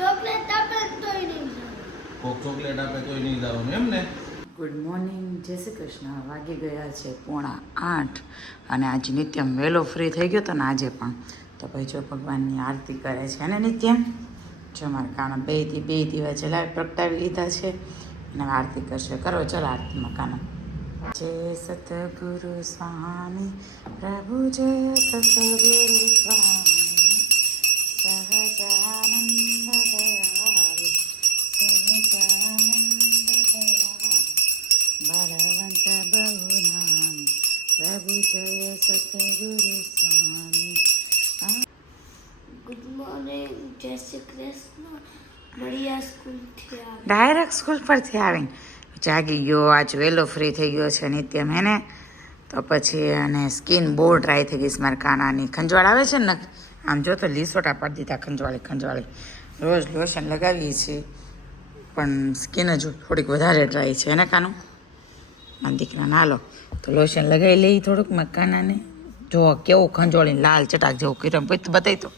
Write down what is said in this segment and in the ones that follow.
Chocolate આપે તોય નહીં કોક ચોકલેટ આપે તોય નહીં જવાનું એમ ને. ગુડ મોર્નિંગ, જય શ્રી કૃષ્ણ. વાગી ગયા છે 7:45 અને આજે નિત્યમ વહેલો ફ્રી થઈ ગયો હતો ને આજે પણ. તો ભાઈ જો ભગવાનની આરતી કરે છે ને નિત્યમ. જો મારા કાના બે દીવા જલાવી પ્રગટાવી લીધા છે અને આરતી કરશે. કરો ચાલો આરતીમાં કાના. જય સતગુરુ સ્વામી પ્રભુ, જય સતગુરુ સ્વામી સહજાનંદ દયાળુ સહજાનંદ દયાળુ બળવંત બહુનામ પ્રભુ, જય સતગુરુ સ્વામી. ગુડ મોર્નિંગ, જય શ્રી કૃષ્ણ. મળ્યા સ્કૂલથી આવે ડાયરેક્ટ સ્કૂલ પરથી આવીને જાગી ગયો. આજ વહેલો ફ્રી થઈ ગયો છે નિત્યમ એને. તો પછી અને સ્કિન બહુ ડ્રાય થઈ ગઈ છે મારા કાનાની. ખંજવાળ આવે છે ને, આમ જો તો લીસોટા પાડી દીધા ખંજવાળી. રોજ લોશન લગાવીએ છીએ પણ સ્કિન હજુ થોડીક વધારે ડ્રાય છે એને કાનું. મારા દીકરા ના લો તો લોશન લગાવી લઈ થોડુંક મારા કાનાને. જો કેવું ખંજોળીને લાલ ચટાક જેવું કર્યું બતાવી તો.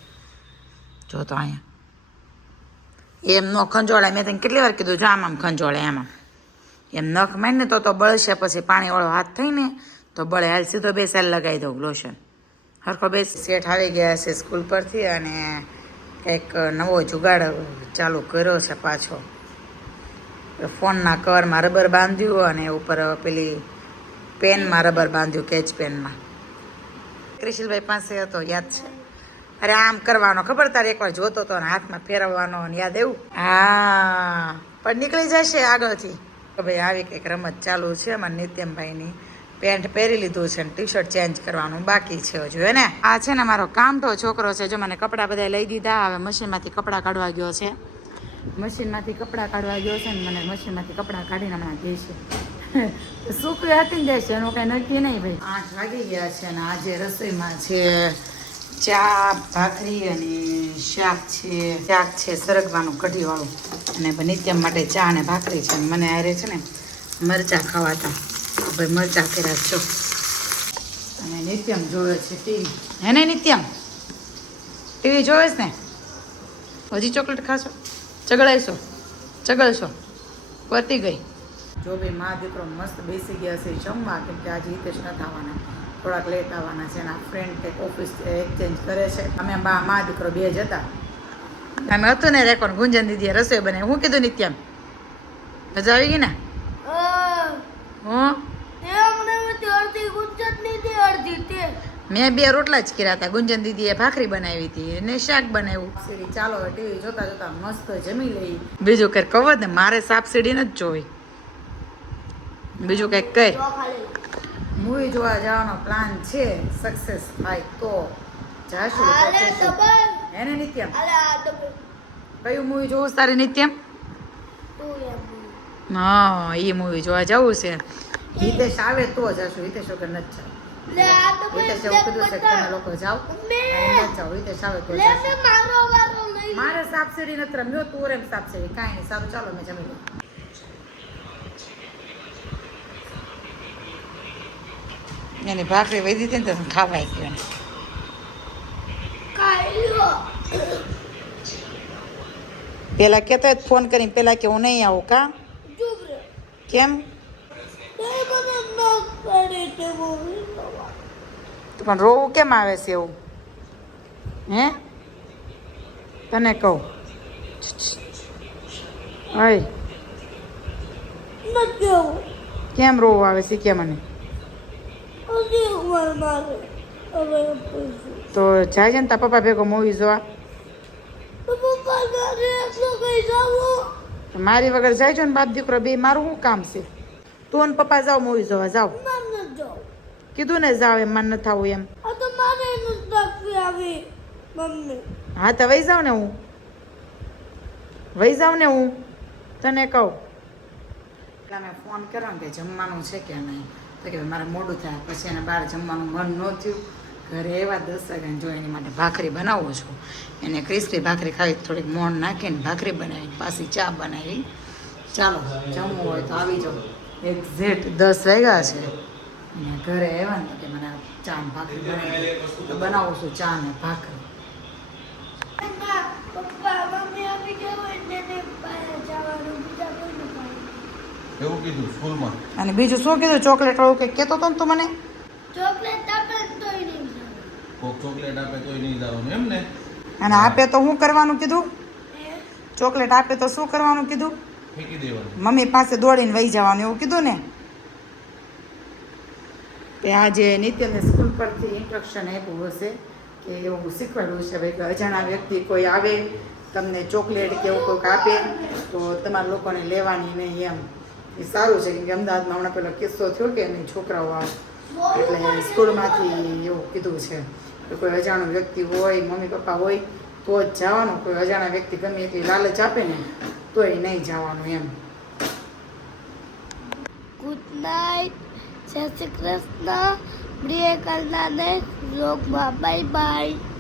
જો તો અહીંયા એમ ન ખંજોળાય. મેં તને કેટલી વાર કીધું જો આમ ખંજોળે આમાં. એમ નખ મારીને તો બળશે. પછી પાણીવાળો હાથ થઈને તો બળે. હાલ સીધો બે સાલ લગાવી દઉં લોશન. હરખો બે શેઠ આવી ગયા છે સ્કૂલ પરથી અને કંઈક નવો જુગાડ ચાલુ કર્યો છે પાછો. ફોનના કવરમાં રબર બાંધ્યું અને ઉપર પેલી પેનમાં રબર બાંધ્યું, કેચ પેનમાં. ક્રિશલભાઈ પાસે હતો, યાદ છે? અરે આમ કરવાનો ખબર તારે? એકવાર જોતો હતો ને હાથમાં ફેરવવાનો ને યાદ એવું. હા પણ નીકળી જશે આગળથી. તો ભાઈ આવી કંઈક રમત ચાલુ છે અમારા નિત્યમભાઈની. પેન્ટ પહેરી લીધું છે ને ટી શર્ટ ચેન્જ કરવાનું બાકી છે હજુ હે ને. આ છે ને મારો કામઠો છોકરો છે. જો મને કપડાં બધા લઈ દીધા. હવે મશીનમાંથી કપડાં કાઢવા ગયો છે. મશીનમાંથી કપડાં કાઢવા ગયો છે ને મને મશીનમાંથી કપડાં કાઢીને હમણાં દે છે. સૂકવી હતી ને દેશે એનું કાંઈ નક્કી નહીં ભાઈ. 8 વાગી ગયા છે અને આજે રસોઈમાં છે ચા, ભાખરી અને શાક છે સરગવાનું કઢીવાળું. અને નિત્યમ માટે ચા અને ભાખરી છે. મને આરે છે ને મરચાં ખાવાતા ભાઈ મરચાં કર્યા છો. અને નિત્યમ જોવે છે ટીવી. હે ને નિત્યમ ટીવી જોવે છે ને? હજી ચોકલેટ ખાશો? ચગળશો પતી ગઈ. જો ભાઈ મા દીકરો મસ્ત બેસી ગયા છે જમવા. કેમ કે આજે હિતેશ નથી આવવાના, થોડાક લેટ આવવાના છે. એના ફ્રેન્ડ કંઈક ઓફિસ એક્સચેન્જ કરે છે. અમે મા દીકરો બે જ હતા. અમે હતું ને રેકોર્ડ ગુંજન દીદીએ રસોઈ બનાવી. હું કીધું નિત્યમ મજા આવી ગઈ ને? મેં 2 રોટલા જ કર્યા હતા. ગુંજન દીદીએ ભાખરી બનાવી હતી અને શાક બનાવ્યું. સીડી ચાલો ટીવી જોતા જોતા મસ્ત જમી લઈ. બીજું કંઈક કહો ને, મારે સાપ સીડી નથી જોવી. બીજું કંઈક કઈ મૂવી જોવા જવાનો પ્લાન છે. સક્સેસ થાય તો જાશું. એને નિત્યમ કયું મૂવી જોવું તારે નિત્યમ? હા એ મૂવી જોવા જવું છે. હિતેશ આવે તો જશું. હિતેશ વગર નથી જાવ. હિતેશ એવું કીધું છે કે તમે લોકો જાઓ. જાઓ હિતેશ આવે તો જશું. મારે સાપસીડી નથી રમ્યો. તું રેમ સાપસીડી કાંઈ નહીં. સારું ચાલો મેં જમી લઉં. એની ભાખરી વધી હતી ને તો ખાવાય ગયો. પેલા કેતા ફોન કરીને પેલા કે હું નહીં આવું. કા કેમ? પણ રોવું કેમ આવે છે એવું? હે તને કહું અય કેમ રોવું આવે છે કે મને? તો જાય છે ને તારા પપ્પા ભેગો મૂવી જોવા. મારી વગર જાય છો ને બાપ દીકરો બે. મારું શું કામ છે? તું ને પપ્પા જાઓ મૂવી જોવા. જાઓ કીધું ને જાઓ. એમ મન નથી આવું એમ. હા તો વહી જાઉં ને હું તને કહું. એટલે મેં ફોન કર્યો ને કે જમવાનું છે કે નહીં. તો કે મારે મોડું થાય. પછી એને બહાર જમવાનું મન ન થયું. ઘરે એવા 10 વાગ્યાને જો એની માટે ભાખરી બનાવું છું. એને ક્રિસ્પી ભાખરી ખાવી, થોડીક મોણ નાખીને ભાખરી બનાવી, પાછી ચા બનાવી. ચાલો જમવું હોય તો આવી જાઓ. એક્ઝેક્ટ 10 વાગ્યા છે. અને ઘરે આવ્યા ને કે મને ચા ને ભાખરી બનાવી તો બનાવું છું ચા ને ભાખરી. પપ્પા મમ્મી આપી એવું કીધું સ્કૂલમાં. અને બીજું શું કીધું? ચોકલેટ વાળું કંઈક કહેતો હતો ને તું મને? ચોકલેટ આપે તોય નહીં જવાનું. કોક ચોકલેટ આપે તોય નહીં જવાનું એમ ને? અને આપે તો શું કરવાનું કીધું? એ ચોકલેટ આપે તો શું કરવાનું કીધું? ફેંકી દેવાનું. મમ્મી પાસે દોડીને વહી જવાનું એવું કીધું ને? તે આજે નિત્યને સ્કૂલ પરથી ઇન્સ્ટ્રક્શન આપ્યું હશે કે એવું શીખવાડ્યું છે ભાઈ કે અજાણા વ્યક્તિ કોઈ આવે તમને ચોકલેટ કે એવું કોઈક આપે તો તમારા લોકોને લેવાની નહીં એમ. એ સારું છે કેમ કે અમદાવાદમાં હમણાં પેલો કિસ્સો થયો કે નહીં છોકરાઓ એટલે સ્કૂલમાંથી એવું કીધું છે કે કોઈ અજાણું વ્યક્તિ હોય મમ્મી પપ્પા હોય તો જ જવાનું. કોઈ અજાણા વ્યક્તિ ગમે એટલી લાલચ આપે ને તોય નહીં જવાનું એમ. ગુડ નાઇટ, જય શ્રી કૃષ્ણ. મળીએ કાલના નેક્સ્ટ વ્લોગમાં. Bye bye.